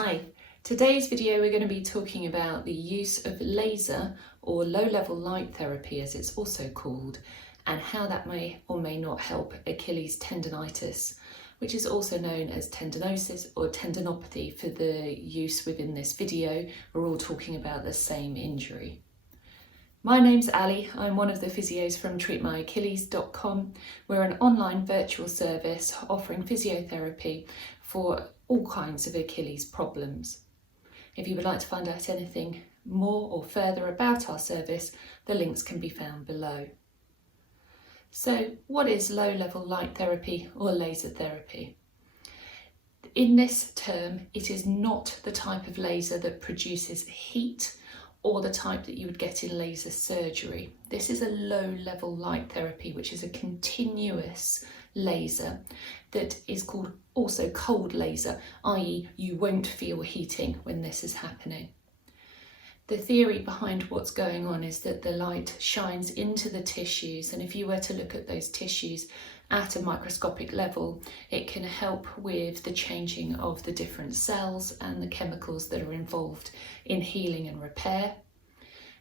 Hi, today's video we're going to be talking about the use of laser or low-level light therapy as it's also called, and how that may or may not help Achilles tendonitis, which is also known as tendinosis or tendinopathy for the use within this video. We're all talking about the same injury. My name's Ali, I'm one of the physios from treatmyachilles.com. We're an online virtual service offering physiotherapy for all kinds of Achilles problems. If you would like to find out anything more or further about our service, the links can be found below. So, what is low-level light therapy or laser therapy? In this term, it is not the type of laser that produces heat or the type that you would get in laser surgery. This is a low-level light therapy, which is a continuous laser that is called also cold laser, i.e. you won't feel heating when this is happening. The theory behind what's going on is that the light shines into the tissues, and if you were to look at those tissues at a microscopic level, it can help with the changing of the different cells and the chemicals that are involved in healing and repair.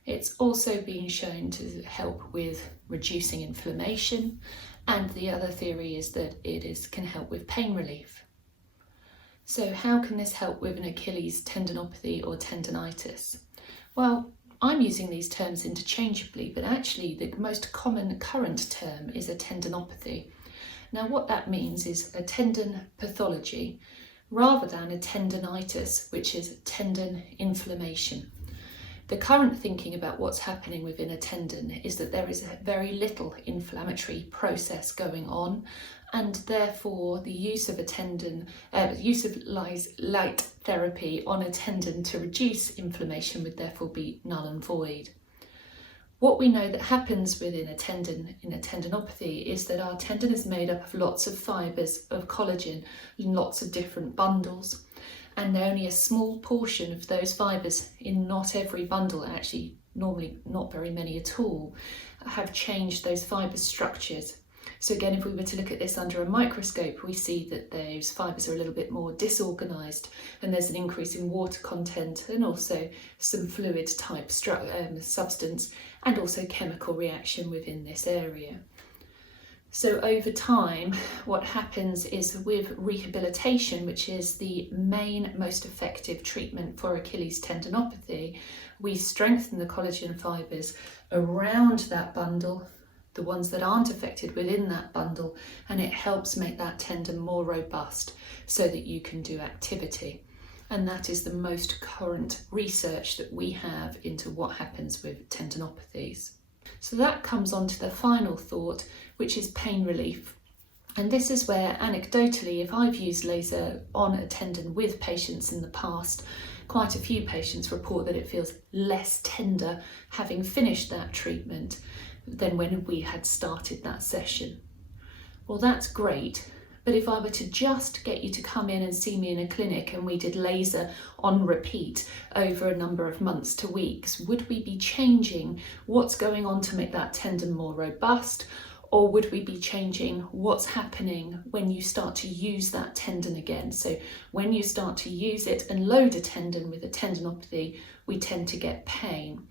It's also been shown to help with reducing inflammation, and the other theory is that it can help with pain relief. So how can this help with an Achilles tendinopathy or tendonitis? Well, I'm using these terms interchangeably, but actually the most common current term is a tendinopathy. Now what that means is a tendon pathology rather than a tendonitis, which is tendon inflammation. The current thinking about what's happening within a tendon is that there is very little inflammatory process going on, and therefore the use of light therapy on a tendon to reduce inflammation would therefore be null and void. What we know that happens within a tendon in a tendinopathy is that our tendon is made up of lots of fibres of collagen in lots of different bundles, and only a small portion of those fibres in not every bundle, actually normally not very many at all, have changed those fibre structures. So again, if we were to look at this under a microscope, we see that those fibres are a little bit more disorganised, and there's an increase in water content and also some fluid type substance and also chemical reaction within this area. So over time, what happens is with rehabilitation, which is the main, most effective treatment for Achilles tendinopathy, we strengthen the collagen fibres around that bundle, the ones that aren't affected within that bundle, and it helps make that tendon more robust so that you can do activity. And that is the most current research that we have into what happens with tendinopathies. So that comes on to the final thought, which is pain relief. And this is where, anecdotally, if I've used laser on a tendon with patients in the past, quite a few patients report that it feels less tender having finished that treatment than when we had started that session. Well, that's great. But if I were to just get you to come in and see me in a clinic and we did laser on repeat over a number of months to weeks, would we be changing what's going on to make that tendon more robust? Or would we be changing what's happening when you start to use that tendon again? So when you start to use it and load a tendon with a tendinopathy, we tend to get pain.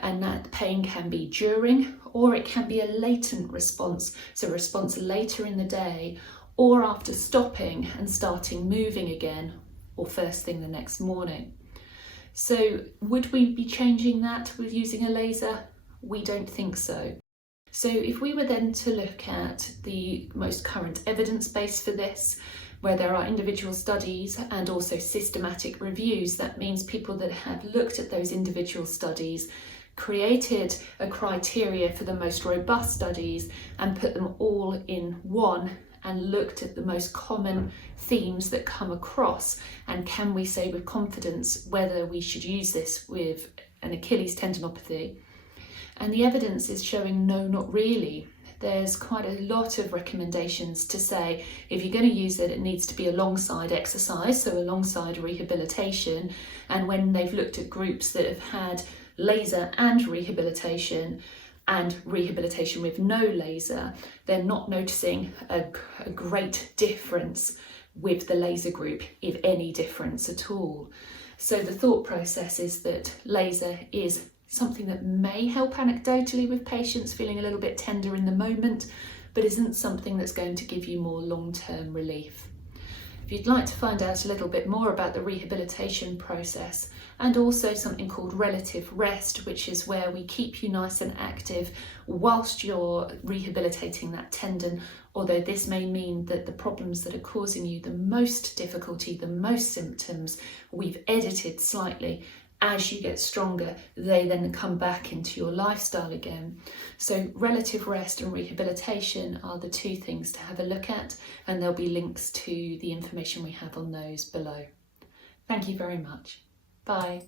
And that pain can be during, or it can be a latent response, so a response later in the day, or after stopping and starting moving again, or first thing the next morning. So would we be changing that with using a laser? We don't think so. So if we were then to look at the most current evidence base for this, where there are individual studies and also systematic reviews, that means people that have looked at those individual studies, created a criteria for the most robust studies and put them all in one, and looked at the most common themes that come across, and can we say with confidence whether we should use this with an Achilles tendinopathy. And the evidence is showing no, not really. There's quite a lot of recommendations to say if you're going to use it, it needs to be alongside exercise, so alongside rehabilitation. And when they've looked at groups that have had laser and rehabilitation, and rehabilitation with no laser, they're not noticing a great difference with the laser group, if any difference at all. So the thought process is that laser is something that may help anecdotally with patients feeling a little bit tender in the moment, but isn't something that's going to give you more long-term relief. If you'd like to find out a little bit more about the rehabilitation process, and also something called relative rest, which is where we keep you nice and active whilst you're rehabilitating that tendon, although this may mean that the problems that are causing you the most difficulty, the most symptoms, we've edited slightly. As you get stronger, they then come back into your lifestyle again. So relative rest and rehabilitation are the two things to have a look at, and there'll be links to the information we have on those below. Thank you very much. Bye.